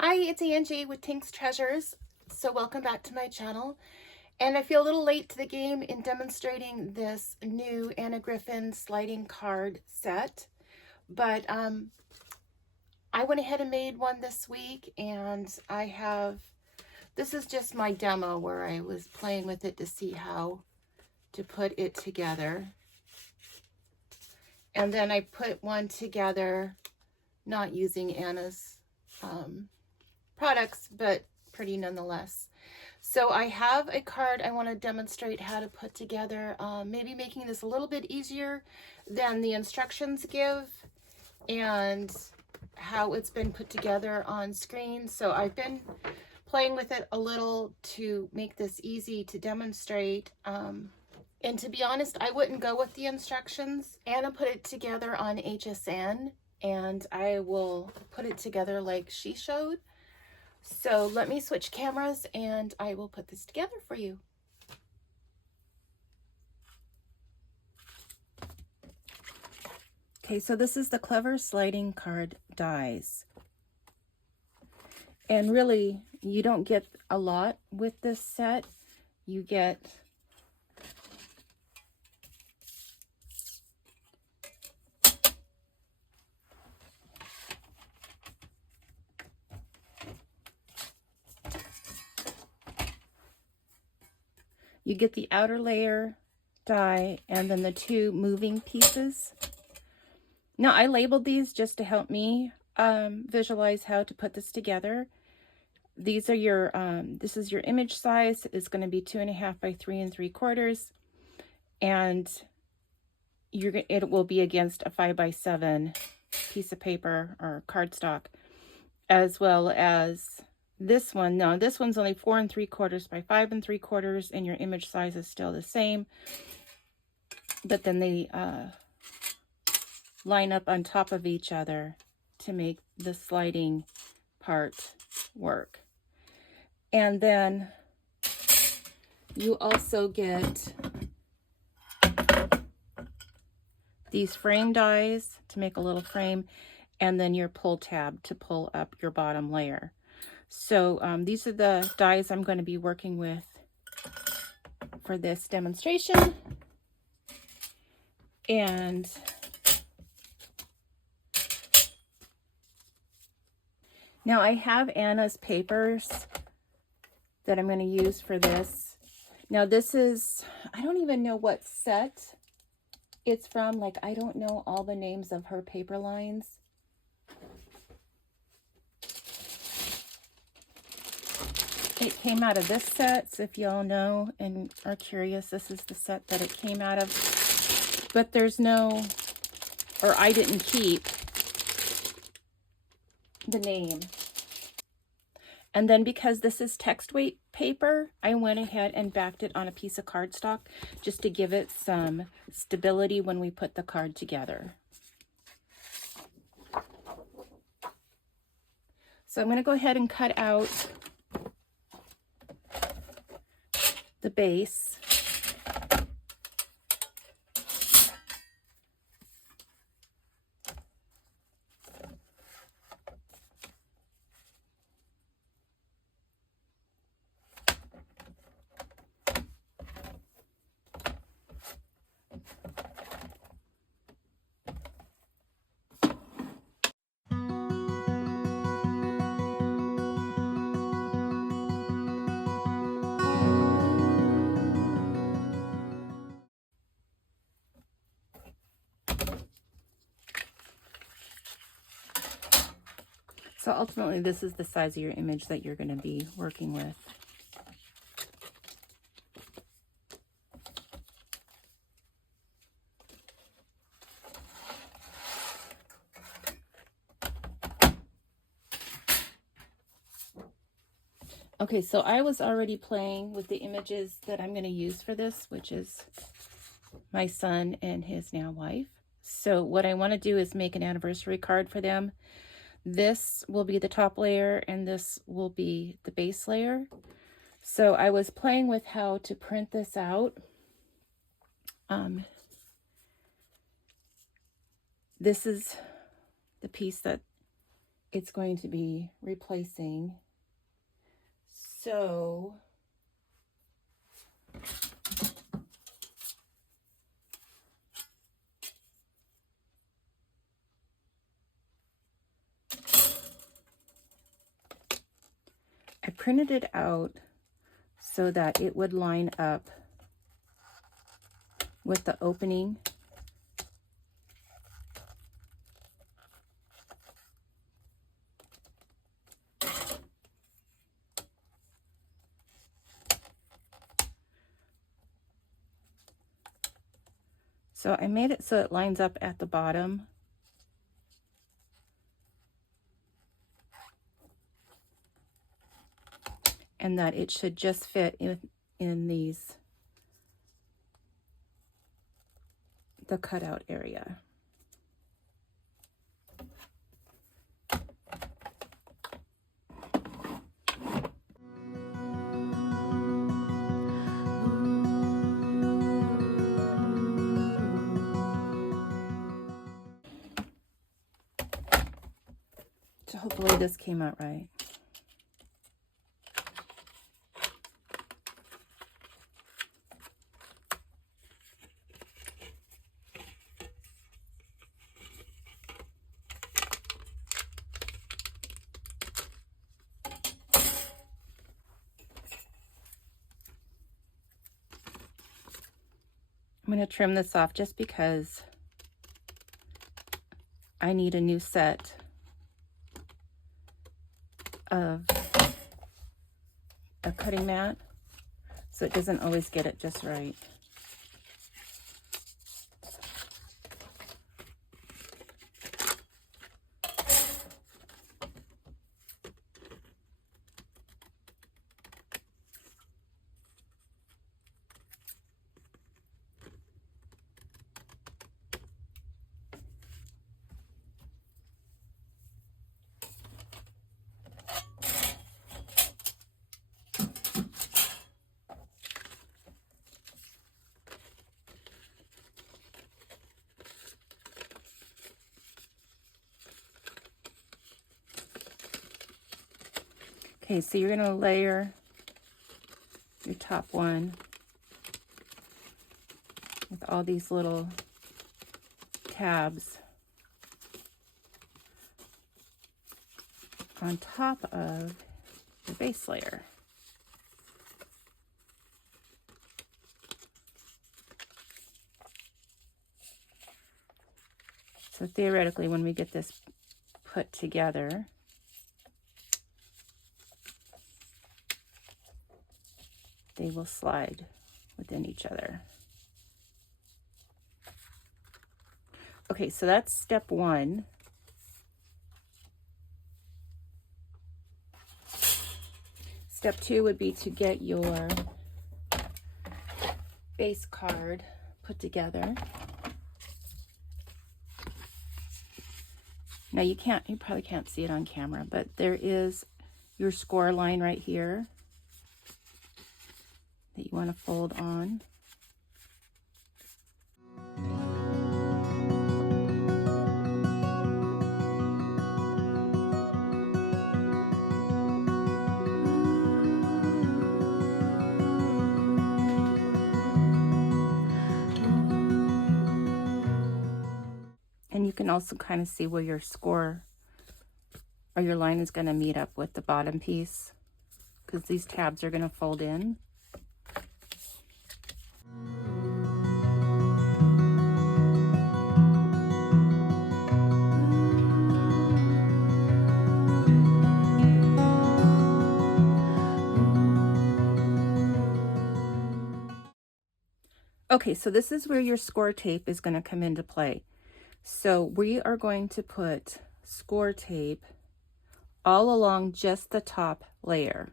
Hi, it's Angie with Tink's Treasures. So welcome back to my channel. And I feel a little late to the game in demonstrating this new Anna Griffin sliding card set. But I went ahead and made one this week, and this is just my demo where I was playing with it to see how to put it together. And then I put one together, not using Anna's products, but pretty nonetheless. So I have a card I want to demonstrate how to put together, maybe making this a little bit easier than the instructions give and how it's been put together on screen. So I've been playing with it a little to make this easy to demonstrate. And to be honest, I wouldn't go with the instructions. Anna put it together on HSN, and I will put it together like she showed. So let me switch cameras and I will put this together for you. Okay, so this is the Clever Sliding Card Dies. And really, you don't get a lot with this set. You get the outer layer die and then the two moving pieces. Now I labeled these just to help me visualize how to put this together. These are your, this is your image size. It's going to be 2.5 by 3 3/4, and it will be against a 5 by 7 piece of paper or cardstock, as well as this one. No, this one's only 4 3/4 by 5 3/4, and your image size is still the same, but then they line up on top of each other to make the sliding part work. And then you also get these frame dies to make a little frame, and then your pull tab to pull up your bottom layer. So these are the dies I'm going to be working with for this demonstration. And now I have Anna's papers that I'm going to use for this. Now this is, I don't even know what set it's from. Like, I don't know all the names of her paper lines. It came out of this set, so if y'all know and are curious, this is the set that it came out of. But there's no, or I didn't keep the name. And then because this is text weight paper, I went ahead and backed it on a piece of cardstock just to give it some stability when we put the card together. So I'm going to go ahead and cut out the base. So ultimately, this is the size of your image that you're going to be working with. Okay, so I was already playing with the images that I'm going to use for this, which is my son and his now wife. So what I want to do is make an anniversary card for them. This will be the top layer, and this will be the base layer. So I was playing with how to print this out. This is the piece that it's going to be replacing. So I printed it out so that it would line up with the opening. So I made it so it lines up at the bottom. And that it should just fit in the cutout area. So hopefully this came out right. I'm going to trim this off just because I need a new set of a cutting mat, so it doesn't always get it just right. Okay, so you're going to layer your top one with all these little tabs on top of the base layer. So theoretically, when we get this put together, they will slide within each other. Okay, so that's step one. Step two would be to get your base card put together. Now you probably can't see it on camera, but there is your score line right here that you want to fold on. And you can also kind of see where your score or your line is going to meet up with the bottom piece, because these tabs are going to fold in. Okay, so this is where your score tape is going to come into play. So we are going to put score tape all along just the top layer.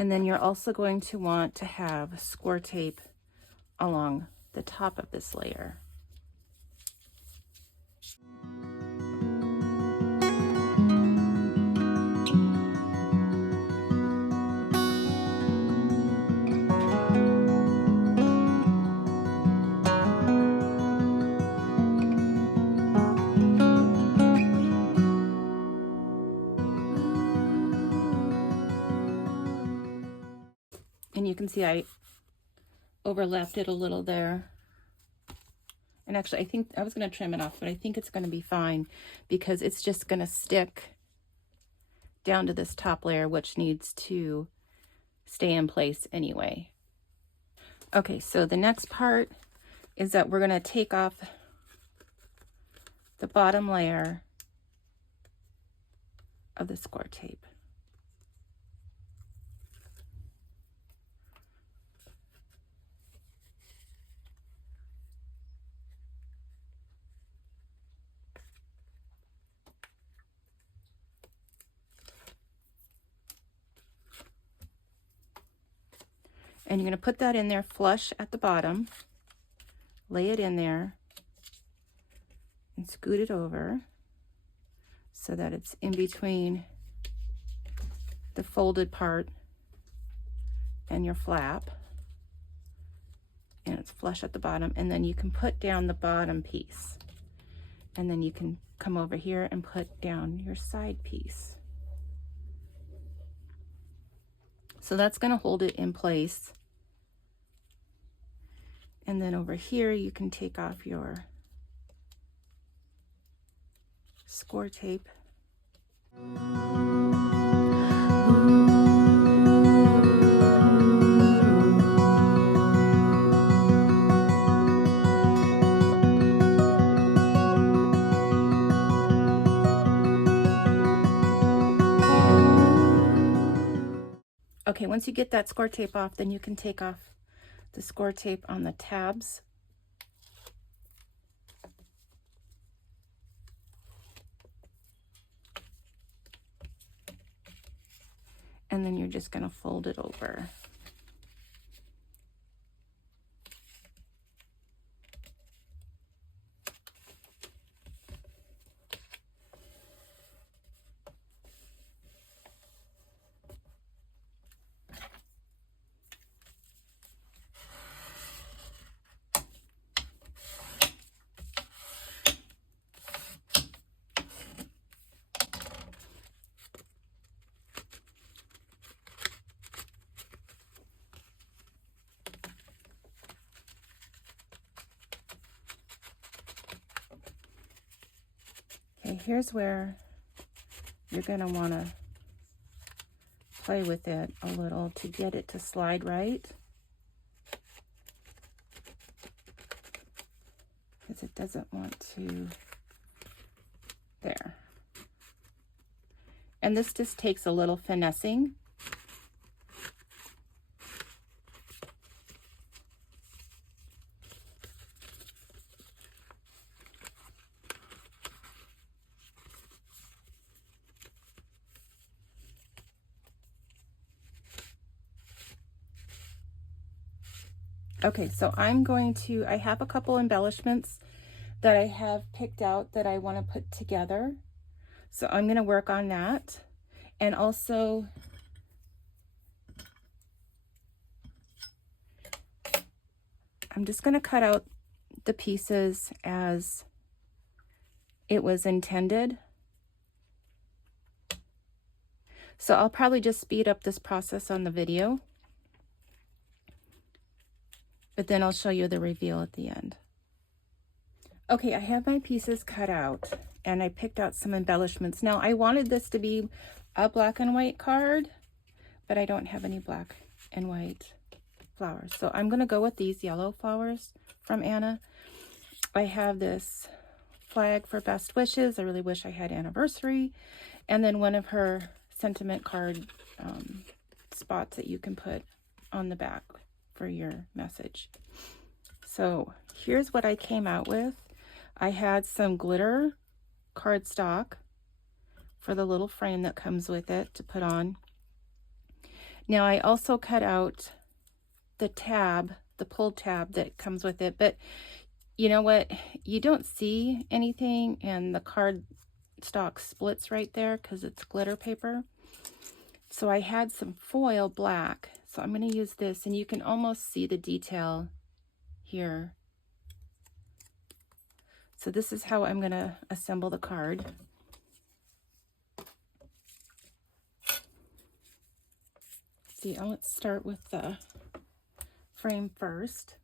And then you're also going to want to have score tape along the top of this layer. And you can see I overlapped it a little there. And actually, I think I was going to trim it off, but I think it's going to be fine because it's just going to stick down to this top layer, which needs to stay in place anyway. Okay, so the next part is that we're going to take off the bottom layer of the score tape. And you're going to put that in there flush at the bottom, lay it in there, and scoot it over so that it's in between the folded part and your flap. And it's flush at the bottom. And then you can put down the bottom piece. And then you can come over here and put down your side piece. So that's going to hold it in place. And then over here, you can take off your score tape. Okay, once you get that score tape off, then you can take off the score tape on the tabs. And then you're just going to fold it over. Okay, here's where you're going to want to play with it a little to get it to slide right. Because it doesn't want to, there. And this just takes a little finessing. Okay, so I'm going to, I have a couple embellishments that I have picked out that I want to put together. So I'm going to work on that. And also, I'm just going to cut out the pieces as it was intended. So I'll probably just speed up this process on the video, but then I'll show you the reveal at the end. Okay, I have my pieces cut out and I picked out some embellishments. Now I wanted this to be a black and white card, but I don't have any black and white flowers. So I'm gonna go with these yellow flowers from Anna. I have this flag for best wishes. I really wish I had anniversary. And then one of her sentiment card spots that you can put on the back for your message. So here's what I came out with. I had some glitter cardstock for the little frame that comes with it to put on. Now I also cut out the tab, the pull tab that comes with it, but you know what? You don't see anything, and the card stock splits right there because it's glitter paper. So I had some foil black, so I'm going to use this, and you can almost see the detail here. So this is how I'm going to assemble the card. See, let's start with the frame first.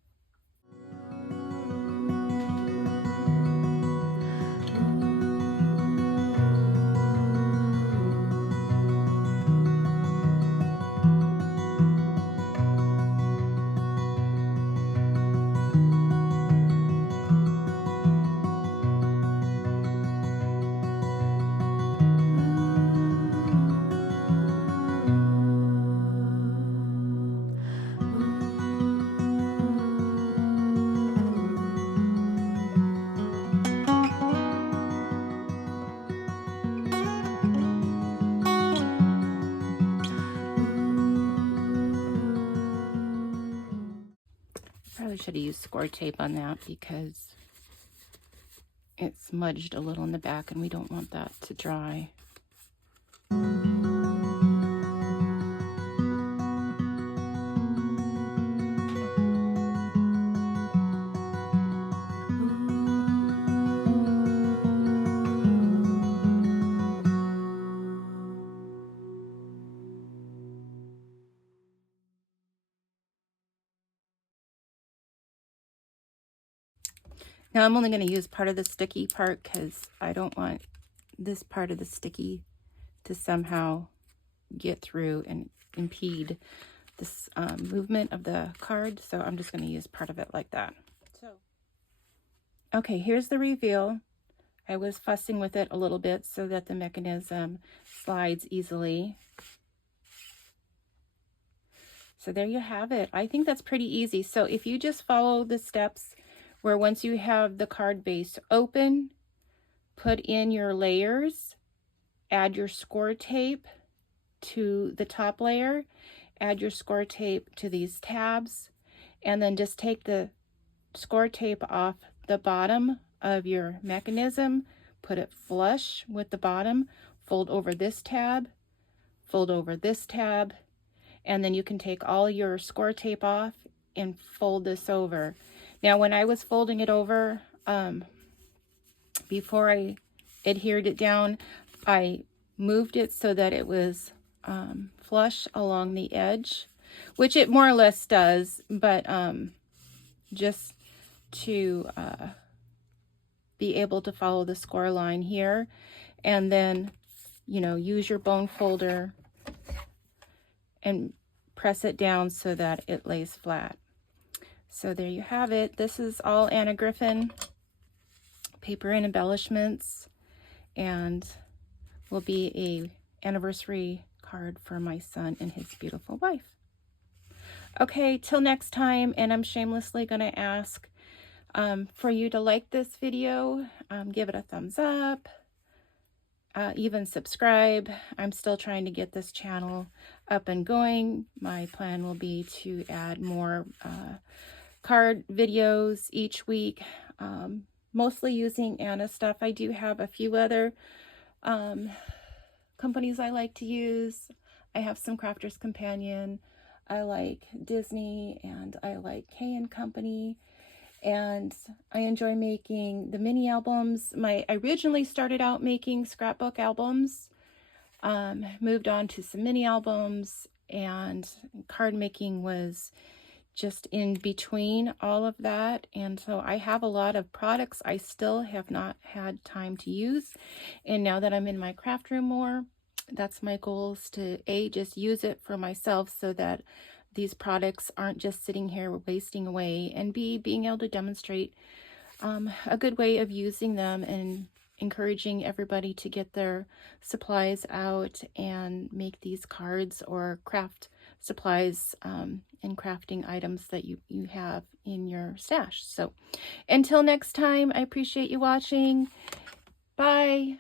Probably should have used score tape on that because it smudged a little in the back and we don't want that to dry. Now I'm only going to use part of the sticky part because I don't want this part of the sticky to somehow get through and impede this movement of the card. So I'm just going to use part of it like that. Okay, here's the reveal. I was fussing with it a little bit so that the mechanism slides easily. So there you have it. I think that's pretty easy. So if you just follow the steps where once you have the card base open, put in your layers, add your score tape to the top layer, add your score tape to these tabs, and then just take the score tape off the bottom of your mechanism, put it flush with the bottom, fold over this tab, fold over this tab, and then you can take all your score tape off and fold this over. Now, when I was folding it over, before I adhered it down, I moved it so that it was flush along the edge, which it more or less does, but just to be able to follow the score line here, and then, you know, use your bone folder and press it down so that it lays flat. So there you have it. This is all Anna Griffin paper and embellishments, and will be a anniversary card for my son and his beautiful wife. Okay, till next time, and I'm shamelessly going to ask for you to like this video, give it a thumbs up, even subscribe. I'm still trying to get this channel up and going. My plan will be to add more card videos each week, mostly using Anna stuff. I do have a few other companies I like to use. I have some Crafters Companion, I like Disney, and I like K & Company, and I enjoy making the mini albums. I originally started out making scrapbook albums, moved on to some mini albums, and card making was just in between all of that. And so I have a lot of products I still have not had time to use, and now that I'm in my craft room more, that's my goal, is to just use it for myself so that these products aren't just sitting here wasting away, and being able to demonstrate a good way of using them and encouraging everybody to get their supplies out and make these cards or craft supplies and crafting items that you have in your stash. So until next time, I appreciate you watching. Bye.